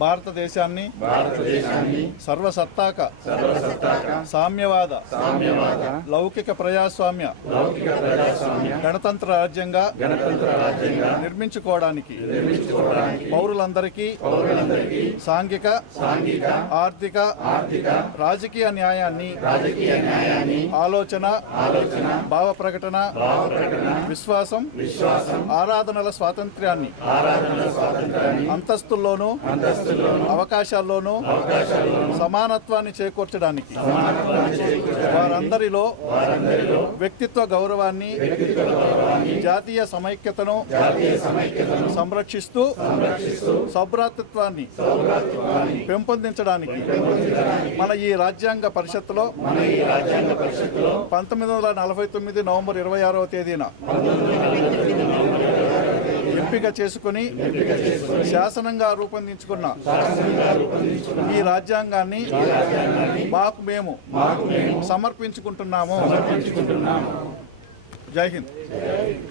భారతదేశాన్ని సర్వసత్తాక సామ్యవాద లౌకిక ప్రజాస్వామ్య గణతంత్ర రాజ్యంగా నిర్మించుకోవడానికి పౌరులందరికీ సాంఘిక ఆర్థిక రాజకీయ న్యాయాన్ని ఆలోచన భావ ప్రకటన విశ్వాసం ఆరాధనల స్వాతంత్ర్యాన్ని అంతస్తుల్లోనూ అవకాశాల్లోనూ సమానత్వాన్ని చేకూర్చడానికి వారందరిలో వ్యక్తిత్వ గౌరవాన్ని జాతీయ సమైక్యతను సంరక్షిస్తూ సౌభ్రాతృత్వాన్ని పెంపొందించడానికి మన ఈ రాజ్యాంగ పరిషత్తులో 1949 నవంబర్ 26వ తేదీన ఎంపిక చేసుకుని శాసనంగా రూపొందించుకున్న ఈ రాజ్యాంగాన్ని మాకు మేము సమర్పించుకుంటున్నాము. జై హింద్.